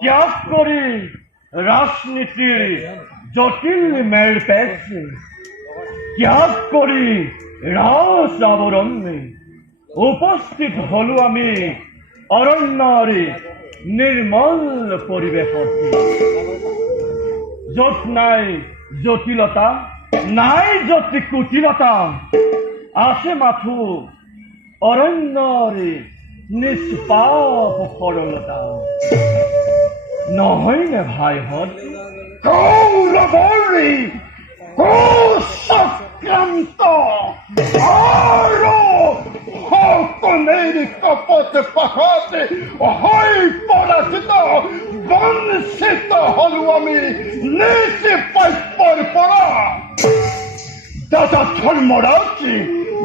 ত্যাগ করে রাজনীতির জটিল মেল পেয়েছে, ত্যাগ করি রাজ আবরণে উপস্থিত হলো আমি অরণ্যর নির্মল পরিবেশ। যত নাই জটিলতা, নাই যত কুটিলতা, আছে মাথু অরণ্যর নিষ্পাপ সরলতা। নহয় নে ভাইহঁত? কৌৰৱৰী কুচক্ৰান্ত আৰু সকলোৰে কপট পাশতে হৈ পৰাজিত বঞ্চিত হলো আমি নিজ প্ৰাপ্যৰ পৰা। দাদা ধৰ্মৰাজ,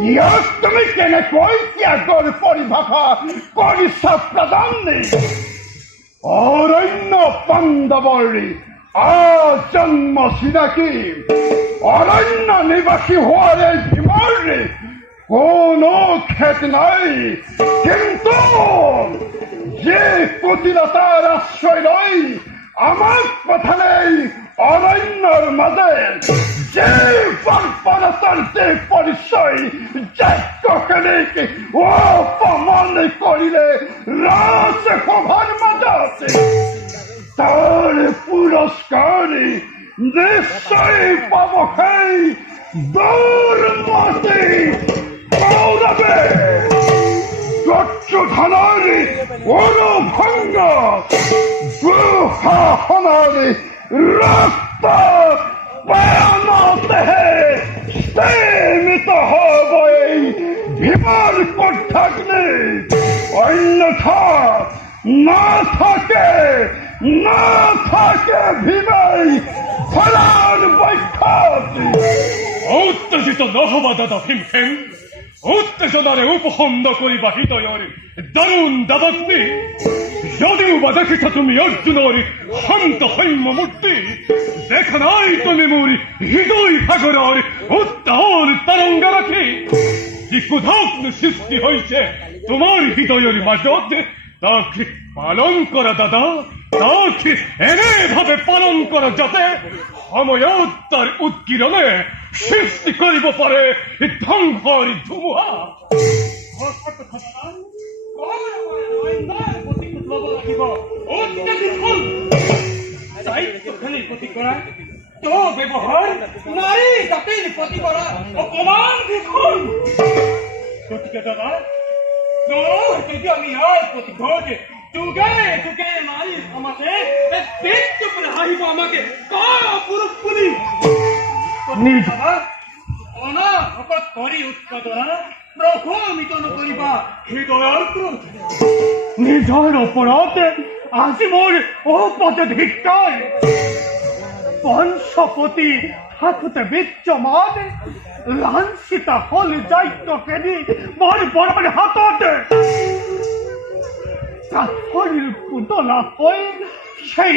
ইয়াক তুমি কেনেকৈ ত্যাগৰ পৰিভাষা কৰিছা প্ৰদান? অৰণ্য পাণ্ডৱৰ আজন্ম চিনাকি অৰণ্য নিবাসী হোৱাৰ ভীমৰ কোনো খেদ নাই, কিন্তু যে কুটিলতাৰ আশ্ৰয় লৈ আমাক পঠালে অৰণ্যৰ মাজে, যে বৰ্বৰতাৰ যে পৰিচয় যজ্ঞখিনিক অপমান কৰিলে ৰাজসভাৰ মাজত, তাৰ পুৰস্কাৰ নিশ্চয় পাব সেই দুৰ্মতি কৌৰৱে। দুর্যোধনারি উরুভঙ্গ দুঃসাহনারি রক্ত দেহে স্তেমিত হব এই ভীমার কণ্ঠাগ্নি অন্যথা না থাকে ভীমাই ফলার বৈখ্যাতি উত্তেজিত নহবা দাদা ভীমসেন উত্তেজনারে উপহন্দ করিবা হৃদয়র দারুণ দাবাগ্নি যদিও বা দেখিছ তুমি অর্জুনের শান্ত হৈম মূর্তি দেখা নাই তুমি মোর হৃদয় সাগরের উত্তাল তরঙ্গ রাখি যে ক্ষুধাগ্ন সৃষ্টি হয়েছে তোমার হৃদয়ের মাজত তাকে পালন করা দাদা তাকে এনেভাবে পালন করা যাতে সময়ত তার উৎকিরণে সৃষ্টি করিব পারে ধ্বংসর ধুমুহা ব্যবহার নারী জাতির প্রতি করা অপমান দেখুন গতিকে দাদা যদি আমি আর প্রতিঘট যুগে যুগে নারী সমাজে পেট চুপড়ে হারিব আমাকে পুরুষ পুলি অনাহত করি উৎপাদনা প্রভূমিত নকরিবা হৃদয়ৰ ক্ৰোধ নিজৰ অপৰাধে আজি মোৰ অপদে ধিক্কাৰ পঞ্চপতি হাততে বিদ্যমান লাঞ্ছিত হল দায়িত্ব কেনি মোৰ বৰৰ হাততে শৰীৰ পুতলা হৈ সেই